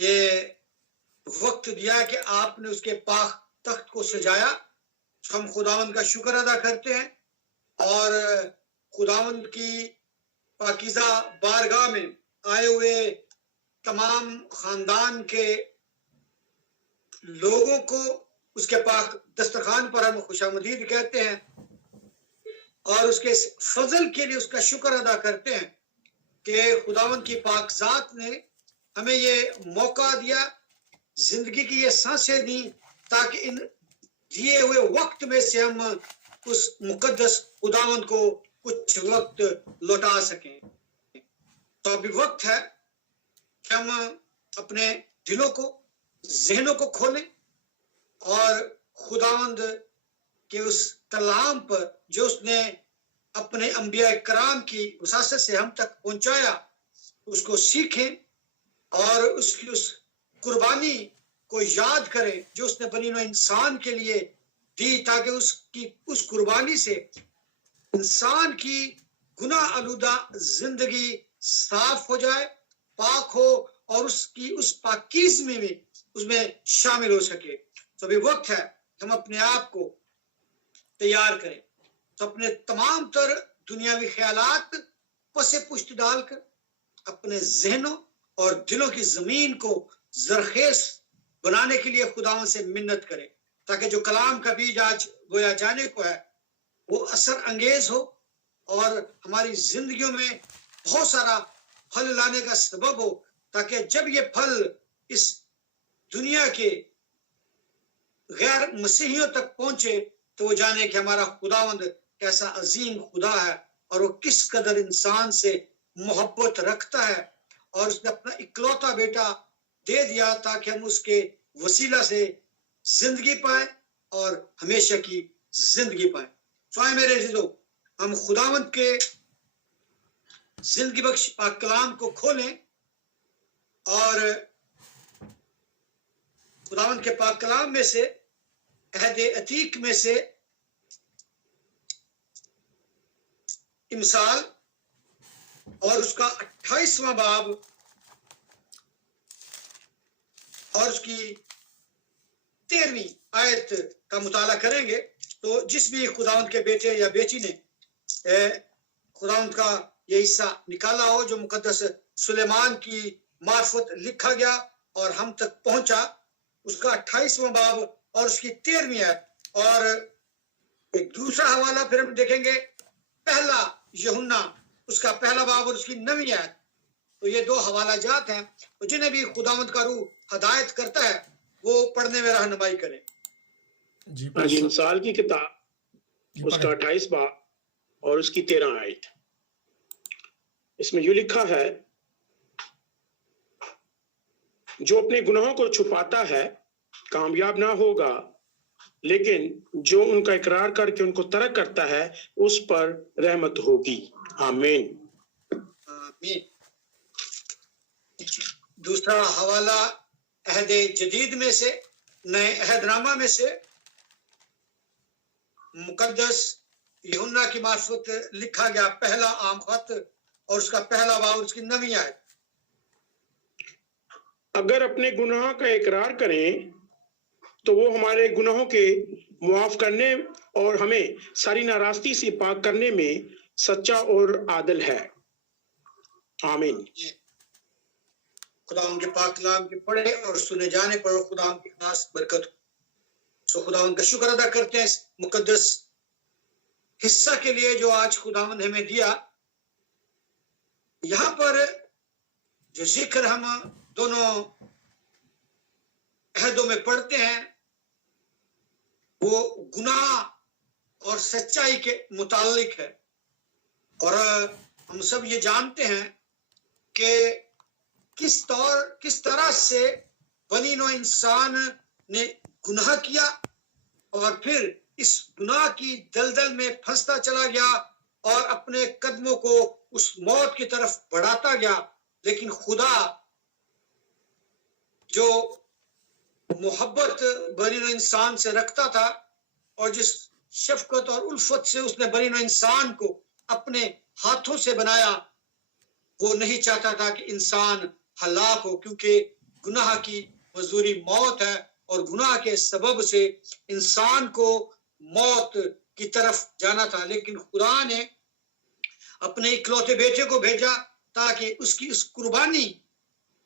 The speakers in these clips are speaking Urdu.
یہ وقت دیا کہ آپ نے اس کے پاک تخت کو سجایا، ہم خداوند کا شکر ادا کرتے ہیں اور خداوند کی پاکیزہ بارگاہ میں آئے ہوئے تمام خاندان کے لوگوں کو اس کے پاک دسترخوان پر ہم خوش آمدید کہتے ہیں اور اس کے فضل کے لیے اس کا شکر ادا کرتے ہیں کہ خداوند کی پاک ذات نے ہمیں یہ موقع دیا، زندگی کی یہ سانسیں دی تاکہ ان دیے ہوئے وقت میں سے ہم اس مقدس خداوند کو کچھ وقت لوٹا سکیں۔ تو ابھی وقت ہے کہ ہم اپنے دلوں کو، ذہنوں کو کھولیں اور خداوند کے اس کلام پر جو اس نے اپنے انبیاء کرام کی وساطت سے ہم تک پہنچایا اس کو سیکھیں اور اس کی اس قربانی کو یاد کریں جو اس نے بنی نوع انسان کے لیے دی، تاکہ اس قربانی سے انسان کی گناہ آلودہ زندگی صاف ہو جائے، پاک ہو اور اس کی اس پاکیزگی میں اس میں شامل ہو سکے۔ تو ابھی وقت ہے ہم اپنے آپ کو تیار کریں، تو اپنے تمام تر دنیاوی خیالات پس پشت ڈال کر اپنے ذہنوں اور دلوں کی زمین کو زرخیز بنانے کے لیے خداوند سے منت کریں، تاکہ جو کلام کا بیج آج بویا جانے کو ہے وہ اثر انگیز ہو اور ہماری زندگیوں میں بہت سارا پھل لانے کا سبب ہو، تاکہ جب یہ پھل اس دنیا کے غیر مسیحیوں تک پہنچے تو وہ جانے کہ ہمارا خداوند کیسا عظیم خدا ہے اور وہ کس قدر انسان سے محبت رکھتا ہے اور اس نے اپنا اکلوتا بیٹا دے دیا تاکہ ہم اس کے وسیلہ سے زندگی پائیں اور ہمیشہ کی زندگی پائیں۔ تو آئے میرے عزیزو، ہم خداوند کے زندگی بخش پاک کلام کو کھولیں اور خداوند کے پاک کلام میں سے، عہد عتیق میں سے امثال اور اس کا 28واں باب اور اس کی 13ویں آیت کا مطالعہ کریں گے۔ تو جس بھی خداوند کے بیٹے یا بیٹی نے خداوند کا یہ حصہ نکالا ہو جو مقدس سلیمان کی معرفت لکھا گیا اور ہم تک پہنچا، اس کا 28واں باب اور اس کی 13ویں آیت، اور ایک دوسرا حوالہ پھر ہم دیکھیں گے پہلا یوحنا اس کا پہلا باب اور اس کی 9ویں آیت۔ تو یہ دو حوالہ جات ہیں، تو جنہیں بھی خداوند کا روح ہدایت کرتا ہے وہ پڑھنے میں رہنمائی کریں۔ جی مثال کی کتاب اس کا 28 باب اور اس کی 13 آیت، اس میں یوں لکھا ہے، جو اپنے گناہوں کو چھپاتا ہے کامیاب نہ ہوگا، لیکن جو ان کا اقرار کر کے ان کو ترک کرتا ہے اس پر رحمت ہوگی۔ آمین۔ آمین۔ دوسرا حوالہ عہد جدید میں سے، نئے عہد نامہ میں سے، مقدس یوحنا کی معرفت لکھا گیا پہلا عام خط اور اس کا پہلا باب اور اس کی 9ویں آیت۔ اگر اپنے گناہ کا اقرار کریں تو وہ ہمارے گناہوں کے معاف کرنے اور ہمیں ساری ناراستی سے پاک کرنے میں سچا اور عادل ہے۔ آمین۔ خدا ان کے پاک کلام کے پڑھے اور سنے جانے پر خدا ان کی خاص برکت ہو۔ سو خدا ان کا شکر ادا کرتے ہیں اس مقدس حصہ کے لیے جو آج خدا نے ہمیں دیا۔ یہاں پر جو ذکر ہم دونوں عہدوں میں پڑھتے ہیں وہ گناہ اور سچائی کے متعلق ہے، اور ہم سب یہ جانتے ہیں کہ کس طرح سے بنی نوع انسان نے گناہ کیا اور پھر اس گناہ کی دلدل میں پھنستا چلا گیا اور اپنے قدموں کو اس موت کی طرف بڑھاتا گیا، لیکن خدا جو محبت بنی نوع انسان سے رکھتا تھا اور جس شفقت اور الفت سے اس نے بنی نوع انسان کو اپنے ہاتھوں سے بنایا، وہ نہیں چاہتا تھا کہ انسان ہلاک ہو، کیونکہ گناہ کی مزدوری موت ہے اور گناہ کے سبب سے انسان کو موت کی طرف جانا تھا، لیکن خدا نے اپنے اکلوتے بیٹے کو بھیجا تاکہ اس کی اس قربانی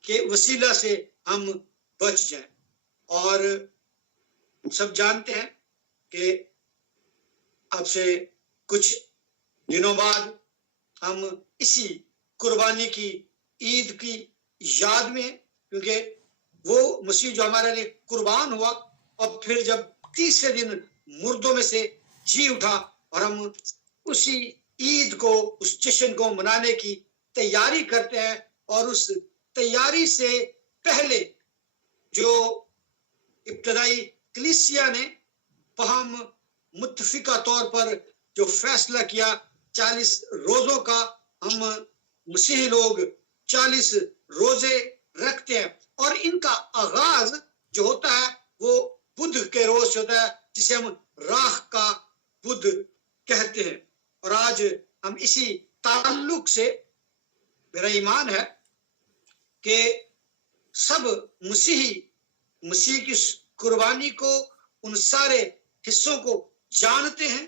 کے وسیلہ سے ہم بچ جائیں۔ اور سب جانتے ہیں کہ اب سے کچھ دنوں بعد ہم اسی قربانی کی عید کی یاد میں، کیونکہ وہ مسیح جو ہمارے لیے قربان ہوا اور پھر جب تیسرے دن مردوں میں سے جی اٹھا، اور ہم اسی عید کو، اس جشن کو منانے کی تیاری کرتے ہیں، اور اس تیاری سے پہلے جو ابتدائی کلیسیا نے باہم متفقہ طور پر جو فیصلہ کیا 40 روزوں کا، ہم مسیحی لوگ 40 روزے رکھتے ہیں، اور ان کا آغاز جو ہوتا ہے وہ بدھ کے روز سے ہوتا ہے، جسے ہم راہ کا بدھ کہتے ہیں۔ اور آج ہم اسی تعلق سے، میرا ایمان ہے کہ سب مسیح کی قربانی کو، ان سارے حصوں کو جانتے ہیں،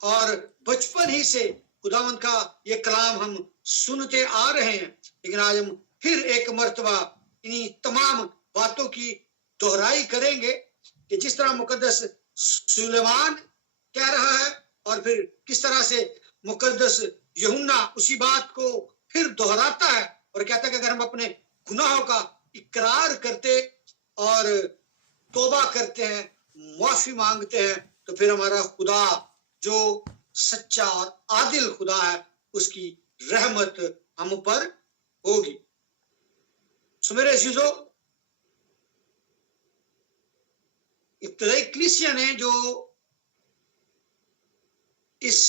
اور بچپن ہی سے خداوند کا یہ کلام ہم سنتے آ رہے ہیں، لیکن آج ہم پھر ایک مرتبہ انہی تمام باتوں کی دہرائی کریں گے کہ جس طرح مقدس سلیمان کہہ رہا ہے، اور پھر کس طرح سے مقدس یوحنا اسی بات کو پھر دہراتا ہے اور کہتا ہے کہ اگر ہم اپنے گناہوں کا اقرار کرتے اور توبہ کرتے ہیں، معافی مانگتے ہیں، تو پھر ہمارا خدا جو سچا اور عادل خدا ہے، اس کی رحمت ہم پر ہوگی۔ سو میرے عزیزو، ابتدائی کلیسیا نے جو اس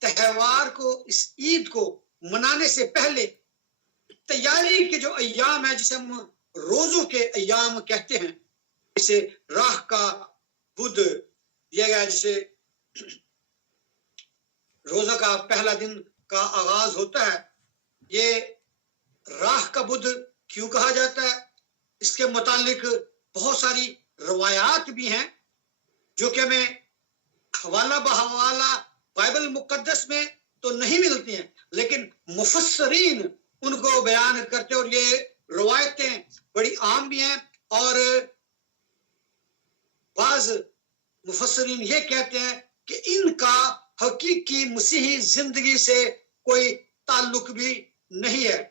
تہوار کو، اس عید کو منانے سے پہلے تیاری کے جو ایام ہے، جسے ہم روزوں کے ایام کہتے ہیں، جسے راہ کا بدھ دیا گیا، جسے روزہ کا پہلا دن کا آغاز ہوتا ہے۔ یہ راہ کا بدھ کیوں کہا جاتا ہے؟ اس کے متعلق بہت ساری روایات بھی ہیں جو کہ ہمیں حوالہ بحوالہ بائبل مقدس میں تو نہیں ملتی ہیں، لیکن مفسرین ان کو بیان کرتے، اور یہ روایتیں بڑی عام بھی ہیں، اور بعض مفسرین یہ کہتے ہیں کہ ان کا حقیقی مسیحی زندگی سے کوئی تعلق بھی نہیں ہے۔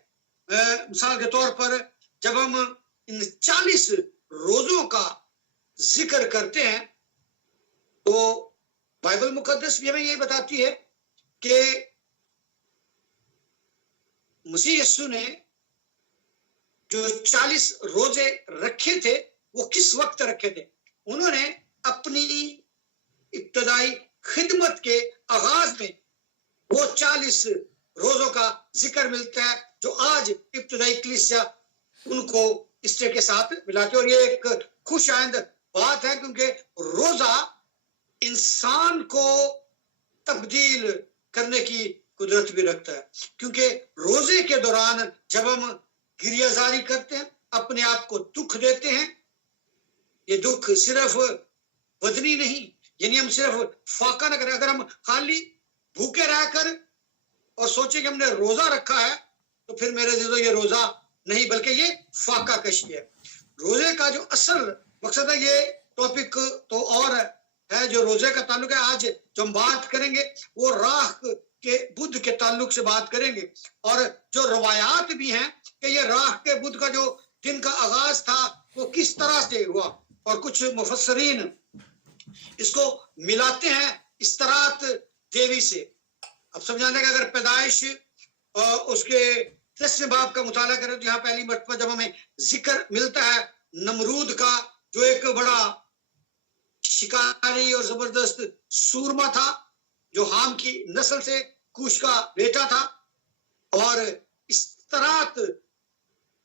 مثال کے طور پر جب ہم ان 40 روزوں کا ذکر کرتے ہیں تو بائبل مقدس بھی ہمیں یہ بتاتی ہے کہ مسیح یسوع نے جو 40 روزے رکھے تھے وہ کس وقت رکھے تھے؟ انہوں نے اپنی ابتدائی خدمت کے آغاز میں وہ 40 روزوں کا ذکر ملتا ہے جو آج ابتدائی کلیسیا ان کو اس کے ساتھ ملاتے، اور یہ ایک خوش آئند بات ہے، کیونکہ روزہ انسان کو تبدیل کرنے کی قدرت بھی رکھتا ہے، کیونکہ روزے کے دوران جب ہم گریہ زاری کرتے ہیں، اپنے آپ کو دکھ دیتے ہیں، یہ دکھ صرف بدنی نہیں، یعنی ہم صرف فاقہ نہ کریں۔ اگر ہم خالی بھوکے رہ کر اور سوچیں کہ ہم نے روزہ رکھا ہے تو پھر میرے عزیزو یہ روزہ نہیں بلکہ یہ فاقہ کشی ہے۔ روزے کا جو اصل مقصد ہے، یہ ٹاپک تو اور ہے جو روزے کا تعلق ہے، آج جو ہم بات کریں گے وہ راہ کے بدھ کے تعلق سے بات کریں گے، اور جو روایات بھی ہیں کہ یہ راہ کے بدھ کا جو دن کا آغاز تھا وہ کس طرح سے ہوا، اور کچھ مفسرین اس کو ملاتے ہیں استراحت دیوی سے۔ اب سمجھانے کہ اگر پیدائش اس کے 10ویں باب کا مطالعہ کریں تو یہاں پہلی مرتبہ جب ہمیں ذکر ملتا ہے نمرود کا، جو ایک بڑا شکاری اور زبردست سورما تھا، جو حام کی نسل سے کوش کا بیٹا تھا، اور استراحت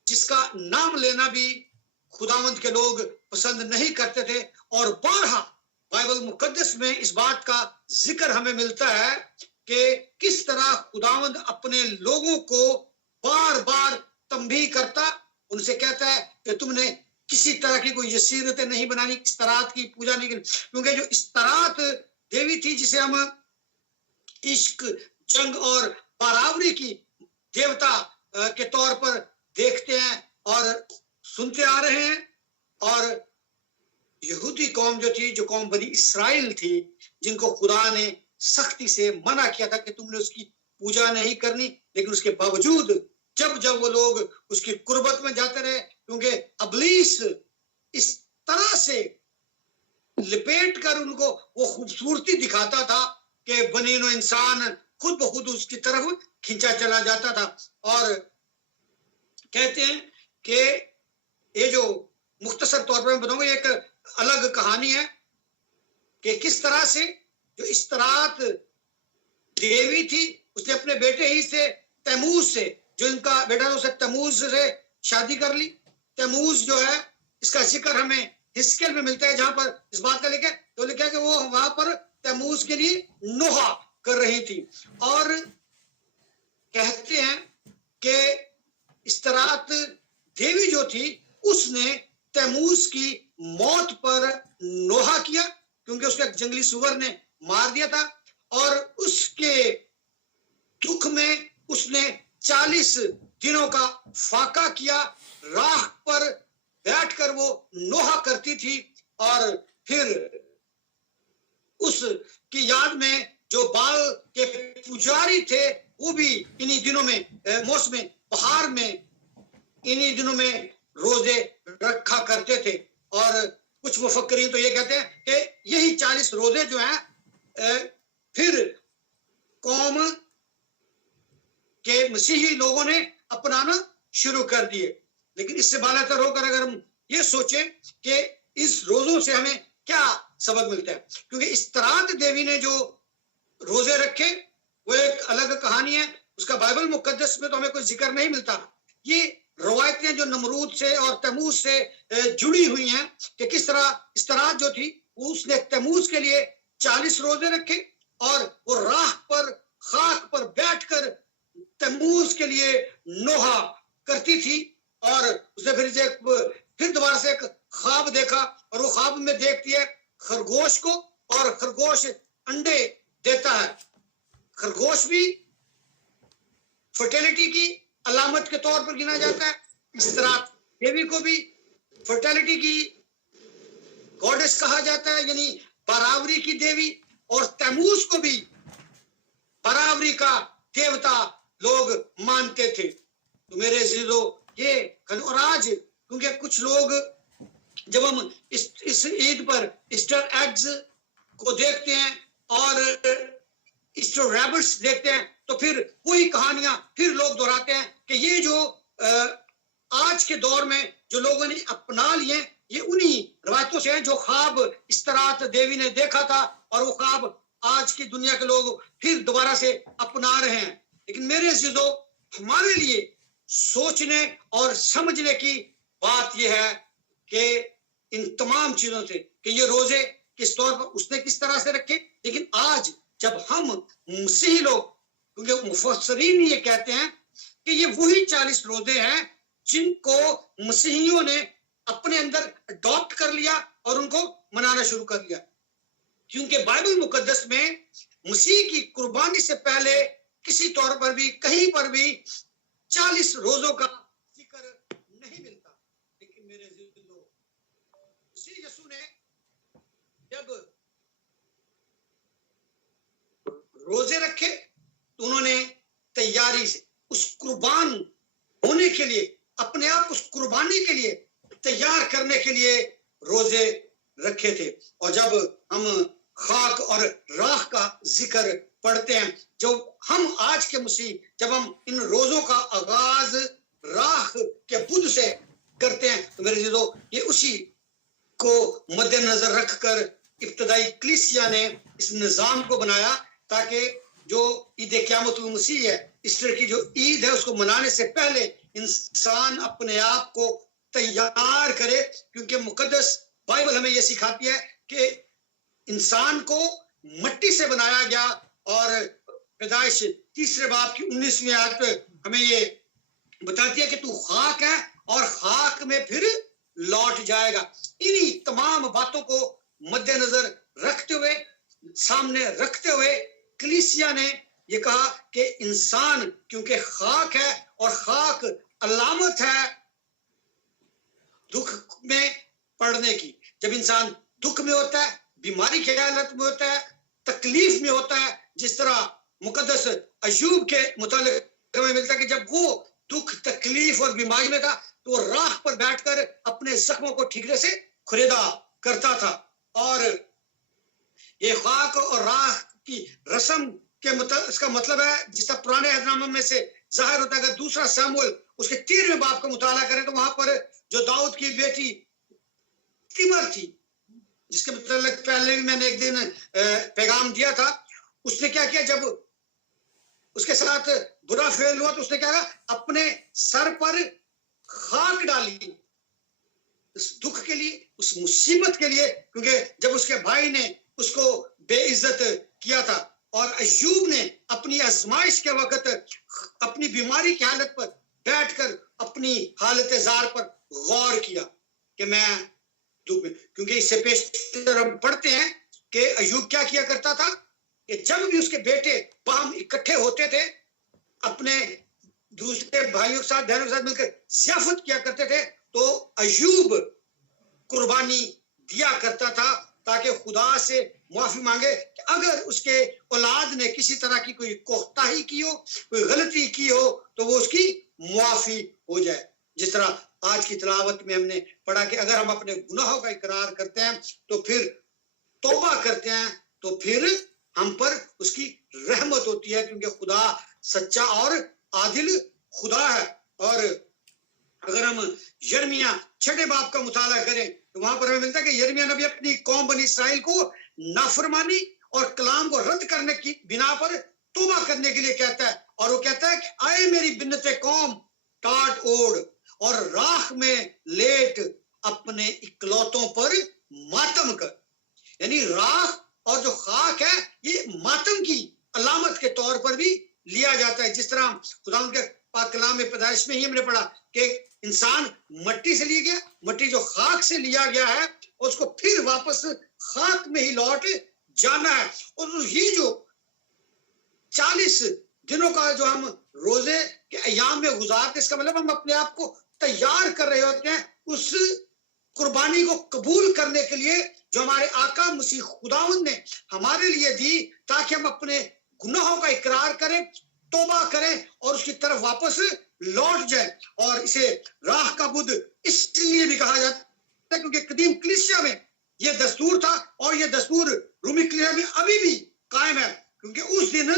جس کا نام لینا بھی خداوند کے لوگ پسند نہیں کرتے تھے، اور بارہا بائبل مقدس میں اس بات کا ذکر ہمیں ملتا ہے کہ کس طرح خداوند اپنے لوگوں کو بار بار تنبیہ کرتا ان سے کہتا ہے کہ تم نے کسی طرح کی کوئی جسیرتیں نہیں بنانی, استراحت کی پوجا نہیں کرنی, کیونکہ جو استراحت دیوی تھی جسے ہم عشق, جنگ اور باراوری کی دیوتا کے طور پر دیکھتے ہیں اور سنتے آ رہے ہیں, اور یہودی قوم جو تھی, جو قوم بنی اسرائیل تھی, جن کو خدا نے سختی سے منع کیا تھا کہ تم نے اس کی پوجا نہیں کرنی, لیکن اس کے باوجود جب وہ لوگ اس کی قربت میں جاتے رہے, کیونکہ ابلیس اس طرح سے لپیٹ کر ان کو وہ خوبصورتی دکھاتا تھا کہ بنی نوع انسان خود بخود اس کی طرف کھینچا چلا جاتا تھا. اور کہتے ہیں کہ یہ جو مختصر طور پر میں بتاؤں گا, یہ ایک الگ کہانی ہے کہ کس طرح سے جو استراحت دیوی تھی, اس نے اپنے بیٹے ہی سے تیموز سے, جو ان کا بیٹا تھا, اسے تیموز سے شادی کر لی. تیموز جو ہے, اس کا ذکر ہمیں حزقیل میں ملتا ہے, جہاں پر اس بات کا لکھا ہے کہ وہ وہاں پر تیموز کے لیے نوحہ کر رہی تھی. اور کہتے ہیں کہ استراحت دیوی جو تھی, اس نے تیموز کی موت پر نوحہ کیا, کیونکہ اس کا ایک جنگلی سور نے مار دیا تھا, اور اس کے دکھ میں اس نے 40 دنوں کا فاقہ کیا. راہ پر بیٹھ کر وہ نوحہ کرتی تھی, اور پھر اس کی یاد میں جو بال کے پجاری تھے, وہ بھی انہی دنوں میں, موسم بہار میں, انہی دنوں میں روزے رکھا کرتے تھے. اور کچھ مفکرین تو یہ کہتے ہیں کہ یہی 40 روزے جو ہیں پھر قوم کے مسیحی لوگوں نے اپنانا شروع کر دیے. لیکن اس سے بالا تر ہو کر اگر ہم یہ سوچیں کہ اس روزوں سے ہمیں کیا سبق ملتا ہے, کیونکہ استراحت دیوی نے جو روزے رکھے وہ ایک الگ کہانی ہے, اس کا بائبل مقدس میں تو ہمیں کوئی ذکر نہیں ملتا. یہ روایتیں جو نمرود سے اور تیموز سے جڑی ہوئی ہیں کہ کس طرح استراحت جو تھی, اس نے تیموز کے لیے 40 روزے رکھے, اور وہ راہ پر خاک پر بیٹھ کر تیموز کے لیے نوحہ کرتی تھی. اور اس نے پھر دوبارہ سے ایک خواب دیکھا, اور وہ خواب میں دیکھتی ہے خرگوش کو, اور خرگوش انڈے دیتا ہے. خرگوش بھی فرٹیلٹی کی علامت کے طور پر گنا جاتا ہے. استراحت دیوی کو بھی فرٹیلٹی کی گوڈس کہا جاتا ہے, یعنی باراوری کی دیوی, اور تیموز کو بھی باراوری کا دیوتا لوگ مانتے تھے. تو میرے عزیزو, یہ اور آج کیونکہ کچھ لوگ جب ہم اس عید پر ایسٹر ایگز کو دیکھتے ہیں اور ایسٹر ریبٹس دیکھتے ہیں, تو پھر وہی کہانیاں پھر لوگ دہراتے ہیں کہ یہ جو آج کے دور میں جو لوگوں نے اپنا لیے, یہ انہی روایتوں سے ہیں جو خواب استراحت دیوی نے دیکھا تھا, اور وہ خواب آج کی دنیا کے لوگ پھر دوبارہ سے اپنا رہے ہیں. لیکن میرے عزیزو, ہمارے لیے سوچنے اور سمجھنے کی بات یہ ہے کہ ان تمام چیزوں سے کہ یہ روزے کس طور پر اس نے کس طرح سے رکھے, لیکن آج جب ہم مسیحی لوگ, کیونکہ مفسرین یہ کہتے ہیں کہ یہ وہی 40 روزے ہیں جن کو مسیحیوں نے اپنے اندر اڈاپٹ کر لیا اور ان کو منانا شروع کر لیا, کیونکہ بائبل مقدس میں مسیح کی قربانی سے پہلے کسی طور پر بھی کہیں پر بھی 40 روزوں کا ذکر نہیں ملتا. لیکن میرے عزیزو, مسیح یسوع نے جب روزے رکھے تو انہوں نے تیاری سے اس قربان ہونے کے لیے, اپنے آپ اس قربانی کے لیے تیار کرنے کے لیے روزے رکھے تھے. اور جب ہم خاک اور راہ کا ذکر پڑھتے ہیں, جو ہم آج کے مسیح جب ہم ان روزوں کا آغاز راہ کے بدھ سے کرتے ہیں, تو میرے عزیزو, یہ اسی کو مد نظر رکھ کر ابتدائی کلیسیا نے اس نظام کو بنایا, تاکہ جو عید قیامت المسیح ہے, ایسٹر کی جو عید ہے, اس کو منانے سے پہلے انسان اپنے آپ کو تیار کرے. کیونکہ مقدس بائبل ہمیں یہ سکھاتی ہے کہ انسان کو مٹی سے بنایا گیا, اور پیدائش 3 باب کی 19ویں آیت ہمیں یہ بتاتی ہے کہ تو خاک ہے اور خاک میں پھر لوٹ جائے گا. انہی تمام باتوں کو مد نظر رکھتے ہوئے، سامنے رکھتے ہوئے کلیسیا نے یہ کہا کہ انسان کیونکہ خاک ہے اور خاک علامت ہے دکھ میں پڑنے کی. جب انسان دکھ میں ہوتا ہے، بیماری کی حالت میں ہوتا ہے، تکلیف میں ہوتا ہے، جس طرح مقدس ایوب کے متعلق ہمیں ملتا ہے کہ جب وہ دکھ تکلیف اور بیماری میں تھا تو وہ راکھ پر بیٹھ کر اپنے زخموں کو ٹھیکرے سے خریدا کرتا تھا. اور یہ خاک اور راکھ کی رسم کے اس کا مطلب ہے جس طرح پرانے عہد نامے میں سے ظاہر ہوتا ہے. اگر دوسرا ساموئیل اس کے 13ویں باب کا مطالعہ کریں تو وہاں پر جو داؤد کی بیٹی تمر تھی، جس کے متعلق پہلے بھی میں نے ایک دن پیغام دیا تھا، اس نے کیا کیا، جب اس کے ساتھ برا فعل ہوا تو اس نے کیا کہا، اپنے سر پر خاک ڈالی اس دکھ کے لیے، اس مصیبت کے لیے، کیونکہ جب اس کے بھائی نے اس کو بے عزت کیا تھا. اور ایوب نے اپنی آزمائش کے وقت اپنی بیماری کی حالت پر بیٹھ کر اپنی حالت زار پر غور کیا کہ میں دکھ میں، کیونکہ اس سے پیشتر ہم پڑھتے ہیں کہ ایوب کیا کیا کرتا تھا کہ جب بھی اس کے بیٹے باہم اکٹھے ہوتے تھے اپنے دوسرے بھائیوں کے ساتھ بہنوں کے ساتھ مل کر ضیافت کیا کرتے تھے تو ایوب قربانی دیا کرتا تھا تاکہ خدا سے معافی مانگے کہ اگر اس کے اولاد نے کسی طرح کی کوئی کوتاہی کی ہو، کوئی غلطی کی ہو تو وہ اس کی معافی ہو جائے. جس طرح آج کی تلاوت میں ہم نے پڑھا کہ اگر ہم اپنے گناہوں کا اقرار کرتے ہیں تو پھر توبہ کرتے ہیں تو پھر ہم پر اس کی رحمت ہوتی ہے، کیونکہ خدا سچا اور عادل خدا ہے. اور اگر ہم یرمیہ 6 باب کا مطالعہ کریں تو وہاں پر ہمیں ملتا ہے کہ یرمیہ نبی اپنی قوم بنی اسرائیل کو نافرمانی اور کلام کو رد کرنے کی بنا پر توبہ کرنے کے لیے کہتا ہے. اور وہ کہتا ہے کہ آئے میری بنت قوم، ٹاٹ اوڑ اور راکھ میں لیٹ اپنے اکلوتوں پر ماتم کر. یعنی راکھ اور جو خاک ہے یہ ماتم کی علامت کے طور پر بھی لیا جاتا ہے. جس طرح خدا کے پاک کلام میں پیدائش میں ہی ہم نے پڑھا کہ انسان مٹی سے لیا گیا، مٹی جو خاک سے لیا گیا ہے اس کو پھر واپس خاک میں ہی لوٹ جانا ہے. اور یہ جو 40 دنوں کا جو ہم روزے کے ایام میں گزارتے، اس کا مطلب ہم اپنے آپ کو تیار کر رہے ہوتے ہیں اس قربانی کو قبول کرنے کے لیے جو ہمارے آقا مسیح خداوند نے ہمارے لیے دی، تاکہ ہم اپنے گناہوں کا اقرار کریں، توبہ کریں اور اس کی طرف واپس لوٹ جائیں. اور اسے راہ کا بدھ اس لیے بھی کہا جاتا ہے کیونکہ قدیم کلیسیا میں یہ دستور تھا اور یہ دستور رومی کلیسیا میں ابھی بھی قائم ہے. کیونکہ اس دن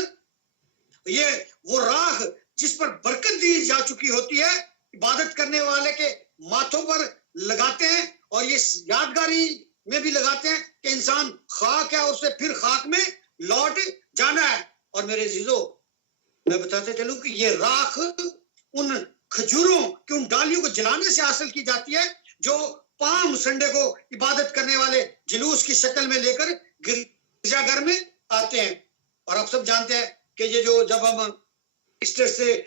یہ وہ راہ جس پر برکت دی جا چکی ہوتی ہے عبادت کرنے والے کے ماتھوں پر لگاتے ہیں، اور یہ یادگاری میں بھی لگاتے ہیں کہ انسان خاک ہے اور اسے پھر خاک میں لوٹ جانا ہے. اور میرے عزیزو، میں بتاتے چلوں کہ یہ راکھ ان کھجوروں کی ان ڈالیوں کو جلانے سے حاصل کی جاتی ہے جو پام سنڈے کو عبادت کرنے والے جلوس کی شکل میں لے کر گرجا گھر میں آتے ہیں. اور آپ سب جانتے ہیں کہ یہ جو جب ہم ایسٹر سے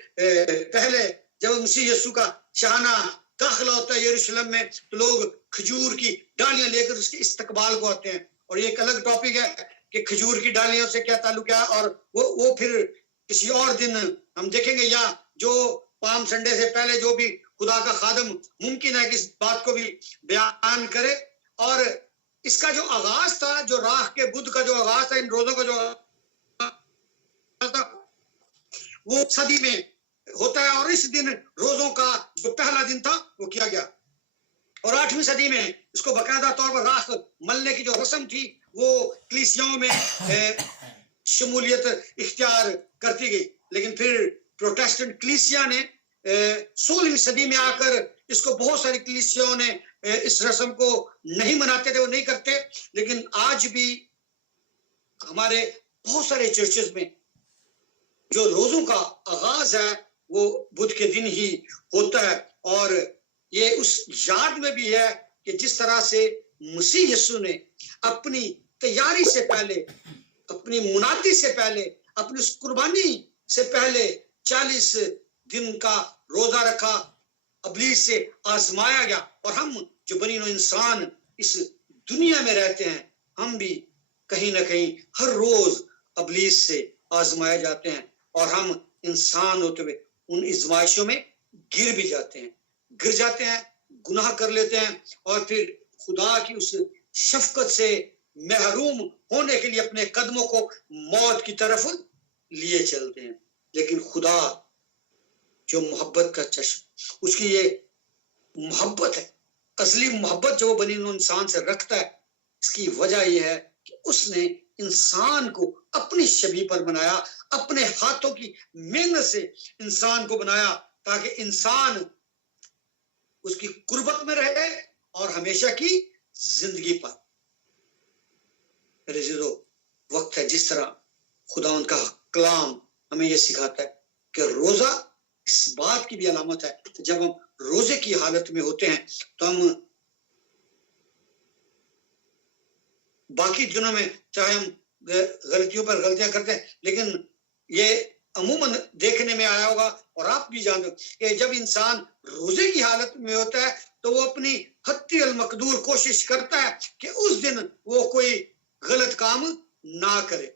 پہلے جب مسیح یسوع کا شاہانہ داخلہ ہوتا ہے یروشلم میں تو لوگ کھجور کی ڈالیاں لے کر اس کے استقبال کو آتے ہیں. اور یہ ایک الگ ٹاپک ہے کہ کھجور کی ڈالیوں سے کیا تعلق ہے، اور وہ پھر کسی اور دن ہم دیکھیں گے، یا جو پام سنڈے سے پہلے جو بھی خدا کا خادم ممکن ہے کہ اس بات کو بھی بیان کرے. اور اس کا جو آغاز تھا، جو راہ کے بدھ کا جو آغاز تھا، ان روزوں کا جو آغاز تھا وہ صدی میں ہوتا ہے. اور اس دن روزوں کا جو پہلا دن تھا وہ کیا گیا. اور 8ویں صدی میں اس کو باقاعدہ طور پر راکھ ملنے کی جو رسم تھی وہ کلیسیاؤں میں شمولیت اختیار کرتی گئی. لیکن پھر پروٹیسٹنٹ کلیسیا نے 16ویں صدی میں آ کر اس کو، بہت ساری کلیسیاؤں نے اس رسم کو نہیں مناتے تھے، وہ نہیں کرتے. لیکن آج بھی ہمارے بہت سارے چرچز میں جو روزوں کا آغاز ہے وہ بدھ کے دن ہی ہوتا ہے. اور یہ اس یاد میں بھی ہے کہ جس طرح سے مسیح یسوع نے اپنی تیاری سے پہلے، اپنی منادی سے پہلے، اپنی اس قربانی سے پہلے 40 دن کا روزہ رکھا ابلیس سے آزمایا گیا، اور ہم جو بنی نوع انسان اس دنیا میں رہتے ہیں، ہم بھی کہیں نہ کہیں ہر روز ابلیس سے آزمائے جاتے ہیں، اور ہم انسان ہوتے ہوئے ان آزمائشوں میں گر بھی جاتے ہیں، گر جاتے ہیں، گناہ کر لیتے ہیں، اور پھر خدا کی اس شفقت سے محروم ہونے کے لیے اپنے قدموں کو موت کی طرف لیے چلتے ہیں۔ لیکن خدا جو محبت کا چشم، اس کی یہ محبت ہے، اصلی محبت جو وہ بنی نوع انسان سے رکھتا ہے، اس کی وجہ یہ ہے کہ اس نے انسان کو اپنی شبیہ پر بنایا، اپنے ہاتھوں کی محنت سے انسان کو بنایا، تاکہ انسان اس کی قربت میں رہے اور ہمیشہ کی زندگی پائے۔ میرے عزیزو، وقت ہے جس طرح خدا ان کا کلام ہمیں یہ سکھاتا ہے کہ روزہ اس بات کی بھی علامت ہے کہ جب ہم روزے کی حالت میں ہوتے ہیں تو ہم باقی دنوں میں چاہے ہم غلطیوں پر غلطیاں کرتے ہیں، لیکن یہ عموماً دیکھنے میں آیا ہوگا اور آپ بھی جانتے ہو کہ جب انسان روزے کی حالت میں ہوتا ہے تو وہ اپنی حتی المقدور کوشش کرتا ہے کہ اس دن وہ کوئی غلط کام نہ کرے۔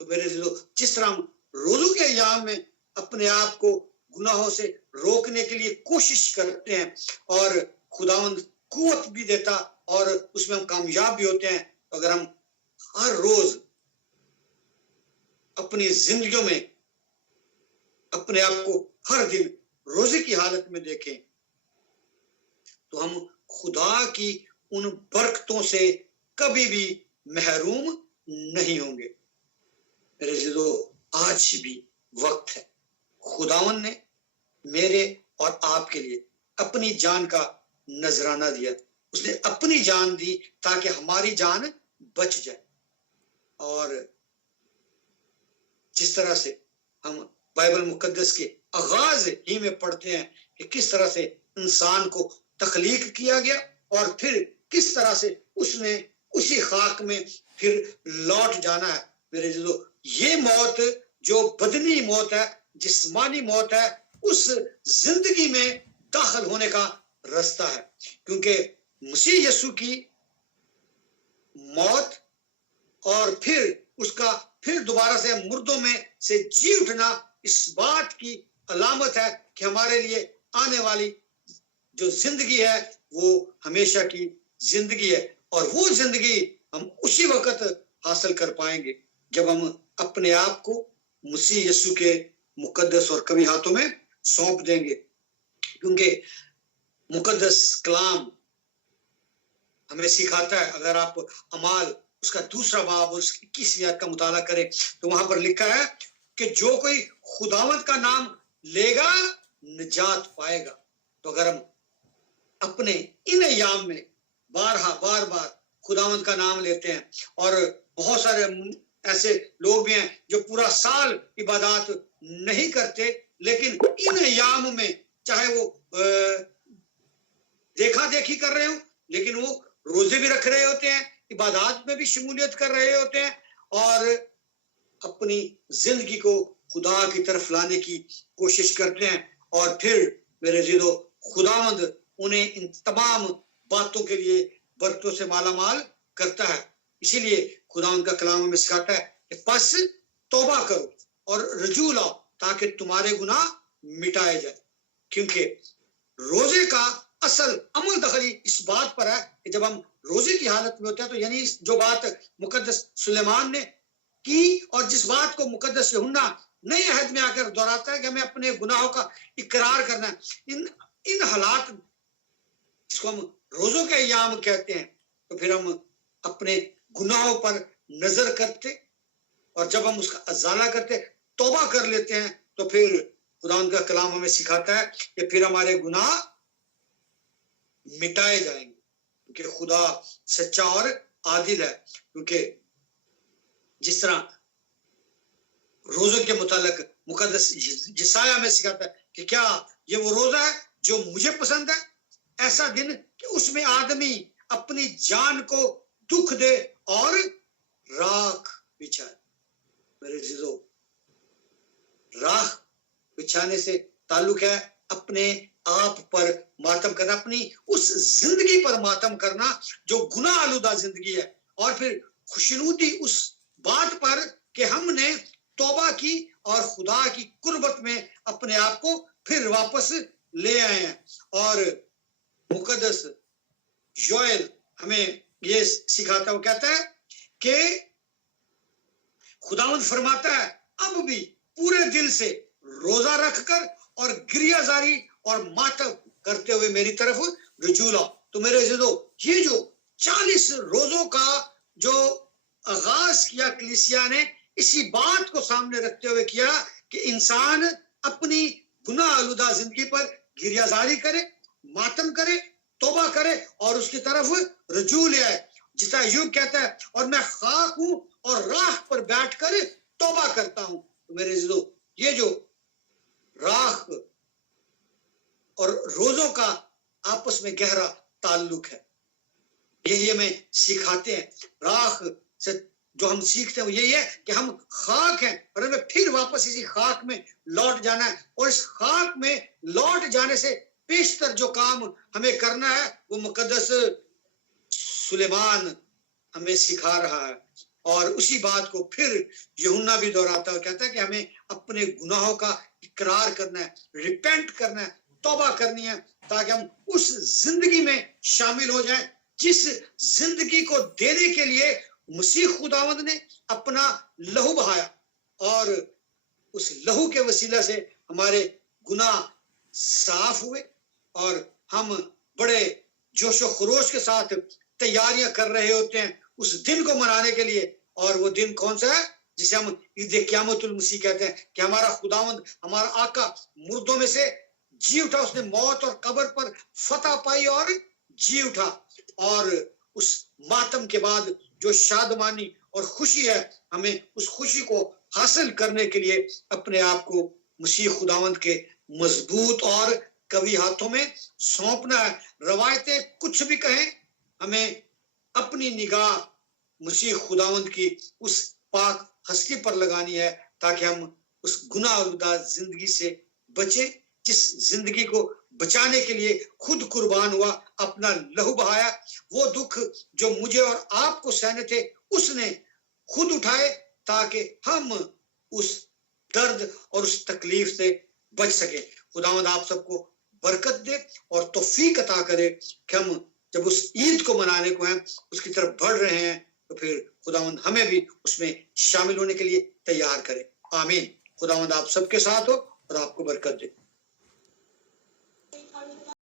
تو میرے عزیزو، جس طرح ہم روزوں کے ایام میں اپنے آپ کو گناہوں سے روکنے کے لیے کوشش کرتے ہیں اور خداوند قوت بھی دیتا اور اس میں ہم کامیاب بھی ہوتے ہیں، تو اگر ہم ہر روز اپنی زندگیوں میں اپنے آپ کو ہر دن روزے کی حالت میں دیکھیں تو ہم خدا کی ان برکتوں سے کبھی بھی محروم نہیں ہوں گے۔ میرے عزیزو، آج بھی وقت ہے، خداوند نے میرے اور آپ کے لیے اپنی جان کا نذرانہ دیا، اس نے اپنی جان دی تاکہ ہماری جان بچ جائے۔ اور جس طرح سے ہم بائبل مقدس کے آغاز ہی میں پڑھتے ہیں کہ کس طرح سے انسان کو تخلیق کیا گیا اور پھر کس طرح سے اس نے اسی خاک میں پھر لوٹ جانا ہے۔ میرے عزیزو، یہ موت جو بدنی موت ہے، جسمانی موت ہے، اس زندگی میں داخل ہونے کا رستہ ہے، کیونکہ مسیح یسوع کی موت اور پھر اس کا پھر دوبارہ سے مردوں میں سے جی اٹھنا اس بات کی علامت ہے کہ ہمارے لیے آنے والی جو زندگی ہے وہ ہمیشہ کی زندگی ہے، اور وہ زندگی ہم اسی وقت حاصل کر پائیں گے جب ہم اپنے آپ کو مسیح یسوع کے مقدس اور کبھی ہاتھوں میں سونپ دیں گے۔ کیونکہ مقدس کلام ہمیں سکھاتا ہے، اگر آپ اعمال اس کا 2 باب اس کی 21 آیت کا مطالعہ کریں تو وہاں پر لکھا ہے کہ جو کوئی خداوند کا نام لے گا نجات پائے گا۔ تو اگر ہم اپنے ان ایام میں بار بار خداوند کا نام لیتے ہیں، اور بہت سارے ایسے لوگ بھی ہیں جو پورا سال عبادات نہیں کرتے، لیکن ان ایام میں چاہے وہ دیکھا دیکھی کر رہے ہوں لیکن وہ روزے بھی رکھ رہے ہوتے ہیں، عبادات میں بھی شمولیت کر رہے ہوتے ہیں، اور اپنی زندگی کو خدا کی طرف لانے کی کوشش کرتے ہیں، اور پھر میرے عزیزو خداوند انہیں ان تمام باتوں کے لیے برکتوں سے مالا مال کرتا ہے۔ اسی لیے خداوند کا کلام ہمیں سکھاتا ہے کہ پس توبہ کرو اور رجوع لاؤ تاکہ تمہارے گناہ مٹائے جائے، کیونکہ روزے کا اصل عمل دخلی اس بات پر ہے کہ جب ہم روزے کی حالت میں ہوتے ہیں تو یعنی جو بات مقدس سلیمان نے کی اور جس بات کو مقدس یوحنا نئے عہد میں آ کر دہراتا ہے کہ ہمیں اپنے گناہوں کا اقرار کرنا ہے، ان حالات جس کو ہم روزوں کے ایام کہتے ہیں، تو پھر ہم اپنے گناہوں پر نظر کرتے اور جب ہم اس کا ازالہ کرتے، توبہ کر لیتے ہیں، تو پھر خداوند کا کلام ہمیں سکھاتا ہے کہ پھر ہمارے گناہ مٹائے جائیں گے، کیونکہ خدا سچا اور عادل ہے۔ کیونکہ جس طرح روزوں کے متعلق مقدس یسایہ میں سکھاتا ہے کہ کیا یہ وہ روزہ ہے جو مجھے پسند ہے، ایسا دن کہ اس میں آدمی اپنی جان کو دکھ دے اور راکھ بچھائے۔ میرے عزیزو، راکھ بچھانے سے تعلق ہے اپنے آپ پر ماتم کرنا, اپنی اس زندگی پر ماتم کرنا جو گناہ آلودہ زندگی ہے, اور پھر خوشنودی اس بات پر کہ ہم نے توبہ کی اور خدا کی قربت میں اپنے آپ کو پھر واپس لے آئے ہیں. اور مقدس یوئل ہمیں یہ سکھاتا, وہ کہتا ہے کہ خداوند فرماتا ہے اب بھی پورے دل سے روزہ رکھ کر اور گریہ زاری اور ماتم کرتے ہوئے میری طرف رجوع لاؤ. تو میرے عزیزو, یہ جو 40 روزوں کا جو آغاز کیا کلیسیا نے, اسی بات کو سامنے رکھتے ہوئے کیا کہ انسان اپنی گناہ آلودہ زندگی پر گریہ زاری کرے, ماتم کرے, توبہ کرے اور اس کی طرف رجوع لے آئے. جس طرح ایوب کہتا ہے اور میں خاک ہوں اور راکھ پر بیٹھ کر توبہ کرتا ہوں. تو میرے عزیزو, یہ جو راکھ اور روزوں کا آپس میں گہرا تعلق ہے, یہی ہمیں سکھاتے ہیں. راکھ سے جو ہم سیکھتے ہیں وہ یہی ہے کہ ہم خاک ہیں اور ہمیں پھر واپس اسی خاک میں لوٹ جانا ہے, اور اس خاک میں لوٹ جانے سے پیشتر جو کام ہمیں کرنا ہے وہ مقدس سلیمان ہمیں سکھا رہا ہے. اور اسی بات کو پھر یوحنا بھی دہراتا ہے, کہتا ہے کہ ہمیں اپنے گناہوں کا اقرار کرنا ہے, ریپینٹ کرنا ہے, توبہ کرنی ہے, تاکہ ہم اس زندگی میں شامل ہو جائیں جس زندگی کو دینے کے لیے مسیح خداوند نے اپنا لہو بہایا, اور اس لہو کے وسیلہ سے ہمارے گناہ صاف ہوئے اور ہم بڑے جوش و خروش کے ساتھ تیاریاں کر رہے ہوتے ہیں اس دن کو منانے کے لیے. اور وہ دن کون سا ہے جسے ہم عید قیامت المسیح کہتے ہیں, کہ ہمارا خداوند, ہمارا آقا مردوں میں سے جی اٹھا, اس نے موت اور قبر پر فتح پائی اور جی اٹھا. اور اس ماتم کے بعد جو شادمانی اور خوشی ہے, ہمیں اس خوشی کو حاصل کرنے کے لیے اپنے آپ کو مسیح خداوند کے مضبوط اور قوی ہاتھوں میں سونپنا ہے. روایتیں کچھ بھی کہیں, ہمیں اپنی نگاہ مسیح خداوند کی اس پاک ہستی پر لگانی ہے تاکہ ہم اس گناہ آلودہ زندگی سے بچیں, جس زندگی کو بچانے کے لیے خود قربان ہوا, اپنا لہو بہایا. وہ دکھ جو مجھے اور آپ کو سہنے تھے اس نے خود اٹھائے تاکہ ہم اس درد اور اس تکلیف سے بچ سکیں. خداوند آپ سب کو برکت دے اور توفیق عطا کرے کہ ہم جب اس عید کو منانے کو ہیں, اس کی طرف بڑھ رہے ہیں, تو پھر خداوند ہمیں بھی اس میں شامل ہونے کے لیے تیار کرے. آمین. خداوند آپ سب کے ساتھ ہو اور آپ کو برکت دے.